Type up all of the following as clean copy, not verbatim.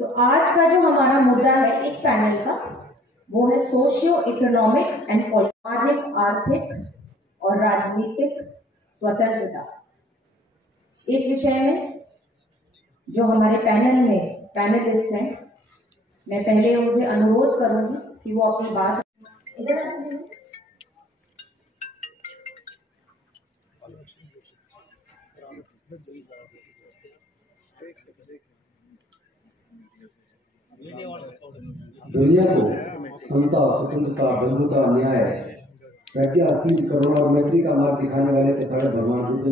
तो आज का जो हमारा मुद्दा है इस पैनल का वो है सोशियो इकोनॉमिक एंड सामाजिक, आर्थिक और राजनीतिक स्वतंत्रता। इस विषय में जो हमारे पैनल में पैनलिस्ट हैं, मैं पहले उनसे अनुरोध करूंगी कि वो अपनी बात दुनिया को समता, स्वतंत्रता, बंधुता, न्याय, प्रज्ञाशील, करुणा और मैत्री का मार्ग दिखाने वाले तथागत भगवान बुद्ध,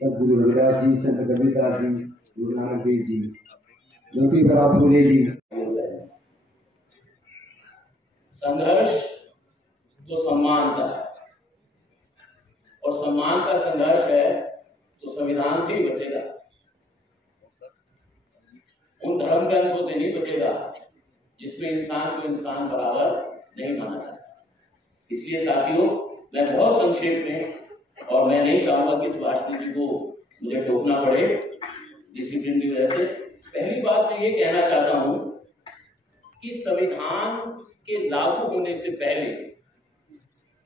सदगुरु रविदास जी, संत कबीरदास जी, गुरु नानक देव जी, ज्योतिबा फूले जी। संघर्ष तो सम्मान का है और सम्मान का संघर्ष है तो संविधान से ही बचेगा, उन धर्म ग्रंथों से नहीं बचेगा जिसमें इंसान को इंसान बराबर नहीं माना जाता। इसलिए साथियों, मैं बहुत संक्षेप में, और मैं नहीं चाहूंगा कि सुभाष जी को मुझे टोकना पड़े डिसिप्लिन की वजह से। पहली बात मैं ये कहना चाहता हूं कि संविधान के लागू होने से पहले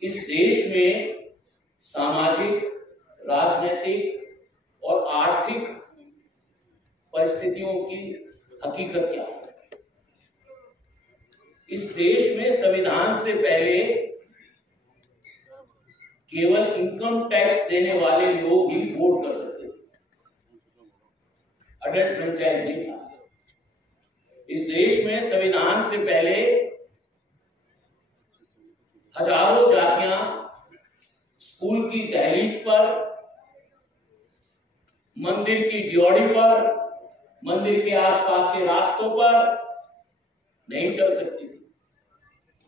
इस देश में सामाजिक, राजनीतिक और आर्थिक परिस्थितियों की हकीकत क्या है। इस देश में संविधान से पहले केवल इनकम टैक्स देने वाले लोग ही वोट कर सकते थे, अडल्ट फ्रेंचाइज नहीं था। इस देश में संविधान से पहले हजारों जातियां स्कूल की दहलीज पर, मंदिर की ड्योढ़ी पर, मंदिर के आसपास के रास्तों पर नहीं चल सकती थी।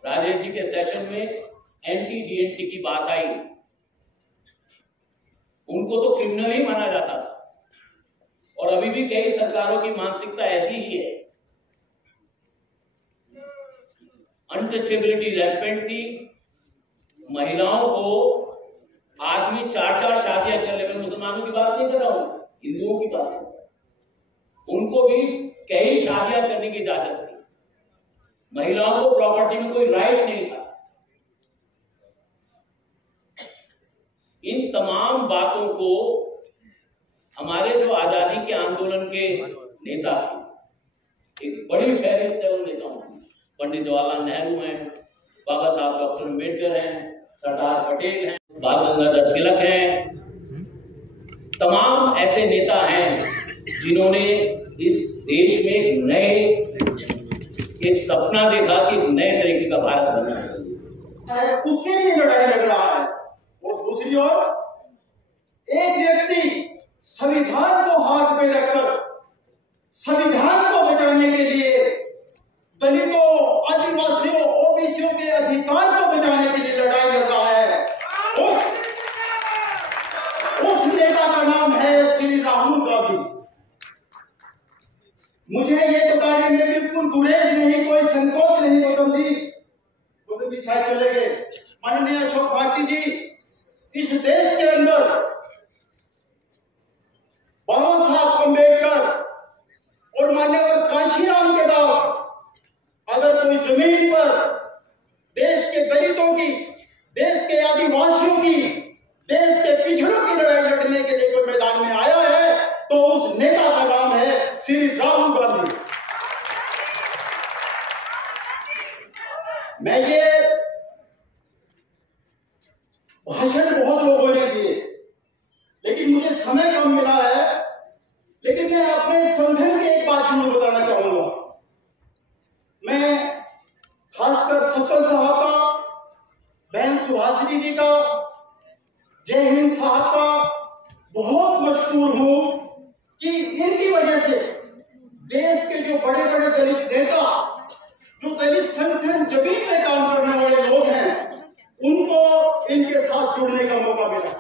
राजेश जी के सेशन में एंटी डीएनटी की बात आई, उनको तो क्रिमिनल ही माना जाता था और अभी भी कई सरकारों की मानसिकता ऐसी ही है। अनटचेबिलिटी रैम्पेंट थी, महिलाओं को आदमी 4-4 शादियां कर ले। मैं मुसलमानों की बात नहीं कर रहा हूं, हिंदुओं की बात है। उनको भी कई शादियां करने की इजाजत थी, महिलाओं को प्रॉपर्टी में कोई राइट नहीं था। इन तमाम बातों को हमारे जो आजादी के आंदोलन के नेता थे, एक बड़ी फहरिस्त है उन नेताओं की। पंडित जवाहरलाल नेहरू हैं, बाबा साहब डॉक्टर अम्बेडकर हैं, सरदार पटेल हैं, बाल गंगाधर तिलक हैं। तमाम ऐसे नेता हैं जिन्होंने इस देश में एक सपना देखा कि नए तरीके का भारत बनना है। उसके लिए लड़ाई लड़ रहा है। और दूसरी ओर एक व्यक्ति संविधान को हाथ में रखकर संविधान को बचाने के लिए, दलितों, आदिवासियों, ओबीसियों के अधिकार को बचाने के लिए लड़ाई लड़ रहा है। उस नेता का नाम है श्री राहुल गांधी। मुझे ये बताने में बिल्कुल गुरेज नहीं, कोई संकोच नहीं। गौतम जी शायद चले गए। माननीय अशोक भारती जी, इस देश के अंदर बाबा साहब अम्बेडकर और मान्यवर कांशीराम के बाद अगर कोई जमीन पर देश के दलितों की, देश के आदिवासियों की, देश के पिछड़ों की लड़ाई लड़ने के लिए कोई मैदान में आया है तो उस नेता का नाम है श्री राहुल गांधी। मैं ये भाषण बहुत लोगों ने दिए, लेकिन मुझे समय कम मिला है। लेकिन मैं अपने संगठन की एक बात जरूर बताना चाहूंगा। मैं खासकर सफल साहब का, बहन सुहासिनी जी का, जय हिंद साहब का बहुत मशहूर हूं कि इनकी वजह से देश के जो बड़े बड़े दलित नेता, जो दलित संगठन जमीन में काम करने वाले लोग हैं, उनको इनके साथ जुड़ने का मौका मिला।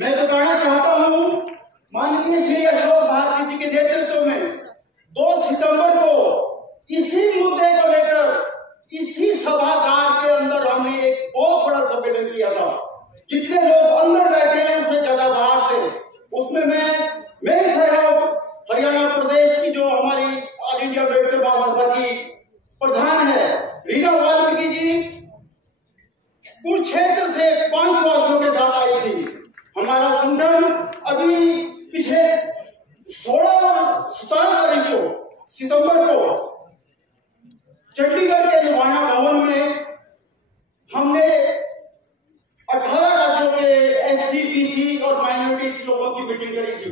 मैं बताना चाहता हूं, माननीय श्री अशोक भारती जी के नेतृत्व में 2 सितंबर को इसी मुद्दे को लेकर इसी सभागार के अंदर हमने एक बहुत बड़ा सम्मेलन किया था। जितने लोग अंदर बैठे हैं उससे ज्यादा बाहर थे। उसमें मैं सहयोग हरियाणा प्रदेश की जो हमारी सितंबर को चंडीगढ़ के निवाणा भवन में हमने 18 राज्यों के एससी, बीसी और माइनॉरिटीज लोगों की मीटिंग करी थी।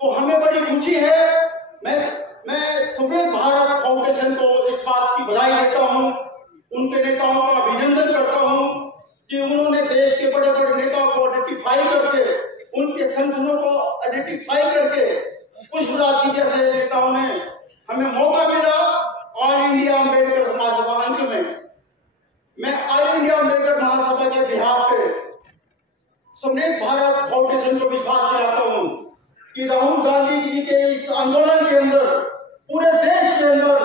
तो हमें बड़ी खुशी है। मैं समृद्ध भारत फाउंडेशन को इस बात की बधाई देता हूं, उनके नेताओं का अभिनंदन करता हूं कि उन्होंने देश के बड़े बड़े नेताओं को आइडेंटिफाई करके, उनके संगठनों को आइडेंटिफाई करके, पुष्पराज जी जैसे नेताओं ने हमें मौका मिला। ऑल इंडिया अम्बेडकर महासभा, अंत में मैं ऑल इंडिया अम्बेडकर महासभा के बिहार पे समृद्ध भारत फाउंडेशन को विश्वास दिलाता हूं कि राहुल गांधी जी के इस आंदोलन के अंदर पूरे देश के अंदर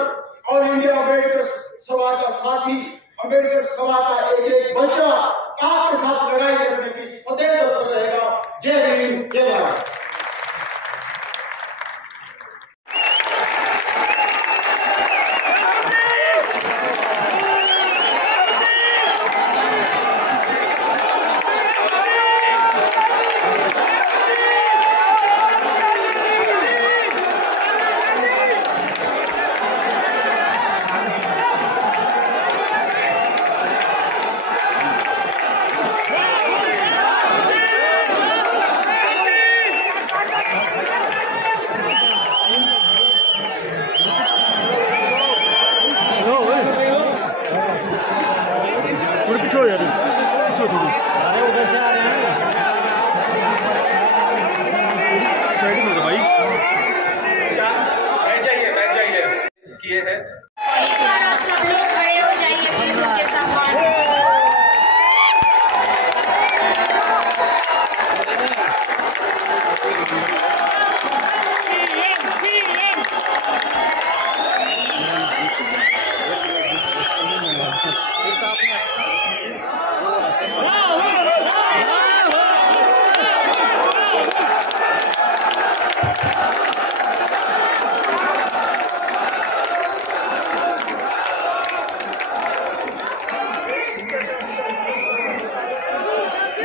ऑल इंडिया अम्बेडकर सभा का साथी, अम्बेडकर सभा का एक एक बच्चा आपके साथ लड़ाई करने की सदैव तत्पर रहेगा। जय हिंद, जय भारत। पीछे हो यार, पीछे थोड़ी साइड में भाई। बैठ जाइए किए हैं। आप सब लोग खड़े हो जाइए प्लीज उनके सम्मान में।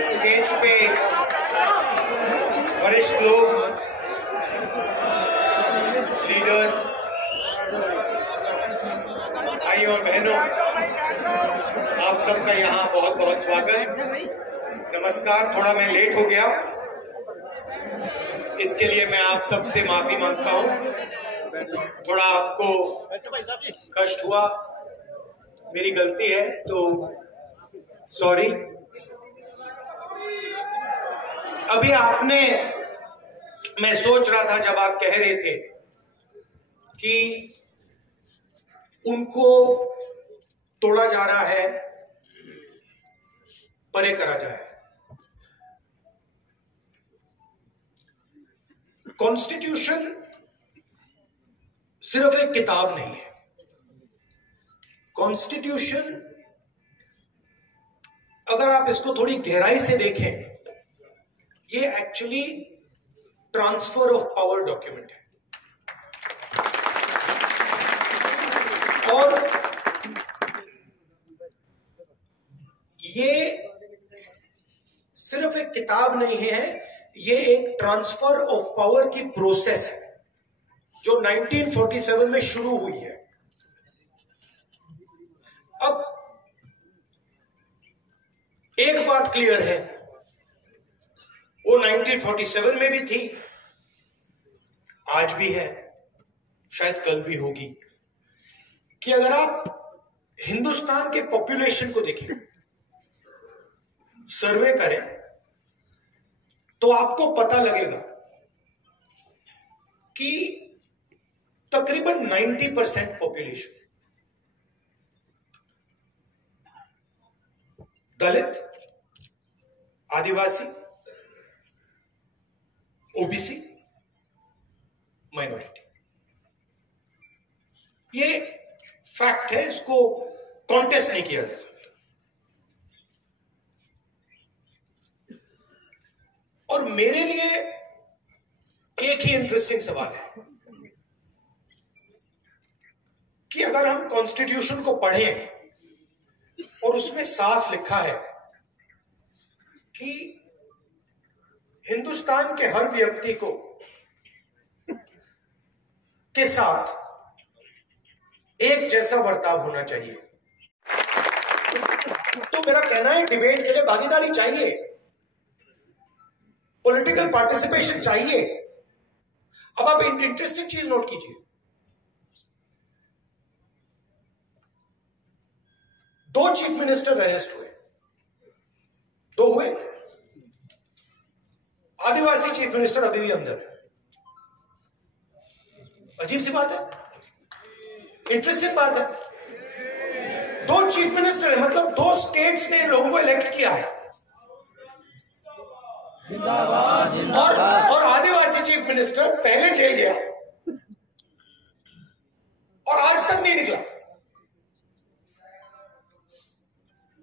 स्टेज पे वरिष्ठ लोग, लीडर्स, भाई और बहनों, आप सबका यहाँ बहुत बहुत स्वागत, नमस्कार। थोड़ा मैं लेट हो गया, इसके लिए मैं आप सबसे माफी मांगता हूँ। थोड़ा आपको कष्ट हुआ, मेरी गलती है, तो सॉरी। अभी आपने, मैं सोच रहा था जब आप कह रहे थे कि उनको तोड़ा जा रहा है, परे करा जाए। कॉन्स्टिट्यूशन सिर्फ एक किताब नहीं है। कॉन्स्टिट्यूशन, अगर आप इसको थोड़ी गहराई से देखें, ये actually transfer of power document है। और ये सिर्फ एक किताब नहीं है, ये एक ट्रांसफर ऑफ पावर की प्रोसेस है जो 1947 में शुरू हुई है। अब एक बात क्लियर है, वो 1947 में भी थी, आज भी है, शायद कल भी होगी, कि अगर आप हिंदुस्तान के पॉपुलेशन को देखें, सर्वे करें, तो आपको पता लगेगा कि तकरीबन 90% पॉपुलेशन दलित, आदिवासी, ओबीसी, माइनॉरिटी, ये फैक्ट है, इसको कॉन्टेस्ट नहीं किया जा सकता। और मेरे लिए एक ही इंटरेस्टिंग सवाल है कि अगर हम कॉन्स्टिट्यूशन को पढ़ें और उसमें साफ लिखा है कि हिंदुस्तान के हर व्यक्ति को के साथ एक जैसा बर्ताव होना चाहिए। तो मेरा कहना है डिबेट के लिए भागीदारी चाहिए, पॉलिटिकल पार्टिसिपेशन चाहिए। अब आप इंटरेस्टिंग चीज नोट कीजिए, 2 चीफ मिनिस्टर अरेस्ट हुए, 2 हुए। आदिवासी चीफ मिनिस्टर अभी भी अंदर है। अजीब सी बात है, इंटरेस्टिंग बात है। 2 चीफ मिनिस्टर है, मतलब 2 स्टेट्स ने लोगों को इलेक्ट किया है। और आदिवासी चीफ मिनिस्टर पहले जेल गया और आज तक नहीं निकला।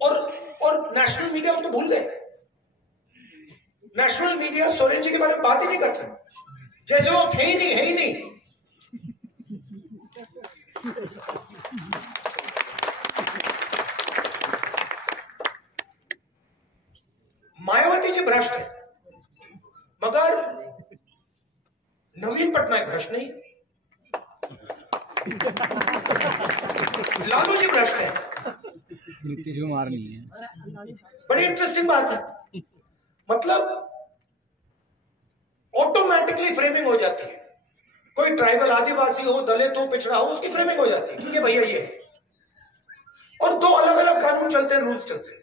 और नेशनल मीडिया उसको भूल गए। नेशनल मीडिया सोरेन जी के बारे में बात ही नहीं करते, जैसे वो थे ही नहीं, है ही नहीं। मायावती जी भ्रष्ट है, मगर नवीन पटनायक भ्रष्ट नहीं। लालू जी भ्रष्ट है। नीतीश कुमार नहीं है। बड़ी इंटरेस्टिंग बात है, मतलब ऑटोमेटिकली फ्रेमिंग हो जाती है। कोई ट्राइबल, आदिवासी हो, दलित हो, पिछड़ा हो, उसकी फ्रेमिंग हो जाती है, ठीक है भैया ये। और 2 अलग अलग कानून चलते हैं, रूल्स चलते हैं।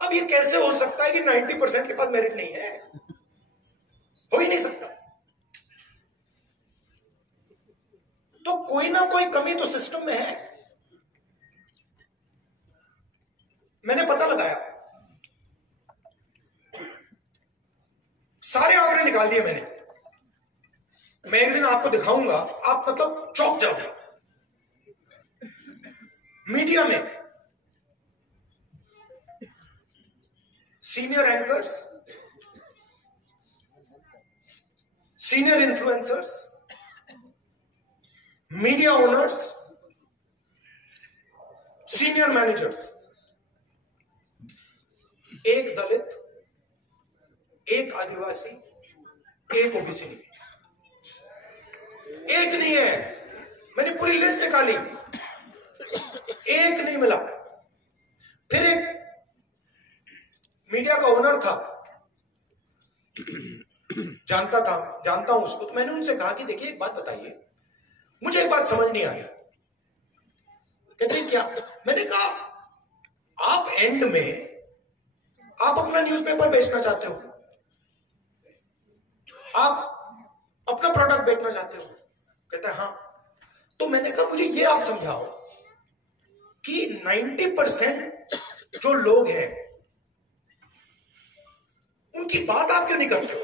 अब ये कैसे हो सकता है कि 90% के पास मेरिट नहीं है? हो ही नहीं सकता। तो कोई ना कोई कमी तो सिस्टम में है। मैंने पता लगाया, सारे आंकड़े निकाल दिए मैंने। मैं एक दिन आपको दिखाऊंगा, आप मतलब चौंक जाओगे। मीडिया में senior anchors, senior influencers, media owners, senior managers, एक दलित, एक आदिवासी, एक ओबीसी नहीं। एक नहीं है, मैंने पूरी लिस्ट निकाली, एक नहीं मिला। फिर एक मीडिया का ओनर था, जानता हूं उसको, तो मैंने उनसे कहा कि देखिए एक बात बताइए, मुझे एक बात समझ नहीं आ रही। कहते क्या? मैंने कहा आप एंड में आप अपना न्यूज़पेपर बेचना चाहते हो, आप अपना प्रोडक्ट बेचना चाहते हो? कहता है हाँ। तो मैंने कहा मुझे ये आप समझाओ कि 90% जो लोग हैं उनकी बात आप क्यों नहीं करते हो?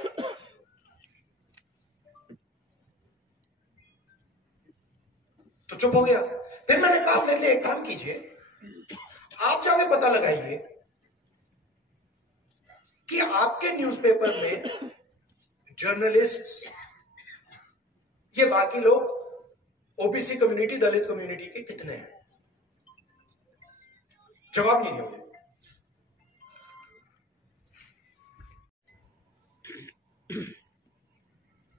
तो चुप हो गया। फिर मैंने कहा मेरे लिए एक काम कीजिए, आप जाके पता लगाइए कि आपके न्यूज़पेपर में जर्नलिस्ट, ये बाकी लोग ओबीसी कम्युनिटी, दलित कम्युनिटी के कितने हैं? जवाब नहीं दिया मुझे।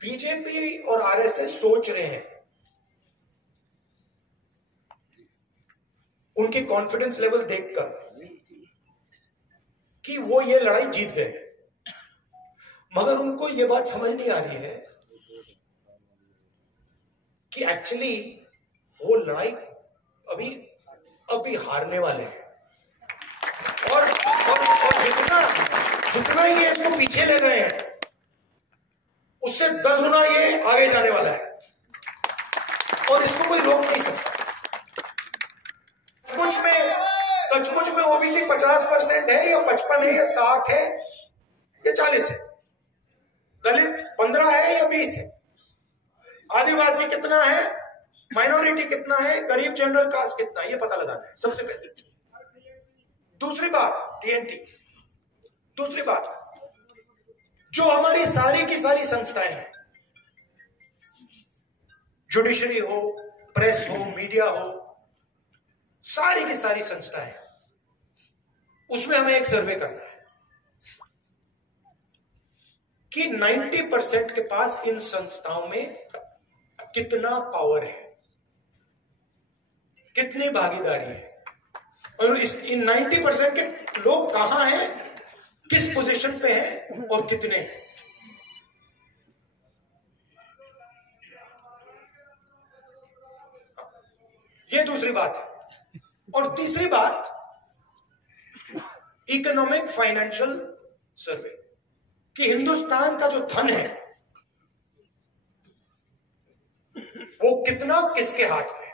बीजेपी और आरएसएस सोच रहे हैं, उनके कॉन्फिडेंस लेवल देखकर, कि वो ये लड़ाई जीत गए, मगर उनको ये बात समझ नहीं आ रही है कि एक्चुअली वो लड़ाई अभी हारने वाले हैं। और जितना ये इसको पीछे ले गए हैं, उससे 10 गुना ये आगे जाने वाला है, और इसको कोई रोक नहीं सकता। सचमुच में ओबीसी 50% है या 55 है या 60 है या 40 है, दलित 15 है या 20 है, आदिवासी कितना है, माइनॉरिटी कितना है, गरीब जनरल कास्ट कितना है, ये पता लगाना है सबसे पहले। दूसरी बात टीएनटी, दूसरी बात जो हमारी सारी की सारी संस्थाएं हैं, जुडिशरी हो, प्रेस हो, मीडिया हो, सारी की सारी संस्थाएं, उसमें हमें एक सर्वे करना है कि 90% के पास इन संस्थाओं में कितना पावर है, कितनी भागीदारी है, और इन 90% के लोग कहां हैं, किस पोजीशन पे हैं और कितने हैं। ये दूसरी बात है। और तीसरी बात, इकोनॉमिक फाइनेंशियल सर्वे कि हिंदुस्तान का जो धन है वो कितना किसके हाथ में है,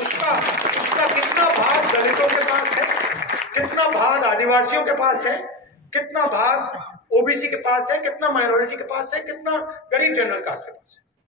उसका कितना भाग दलितों के पास है, कितना भाग आदिवासियों के पास है, कितना भाग ओबीसी के पास है, कितना माइनॉरिटी के पास है, कितना गरीब जनरल कास्ट के पास है।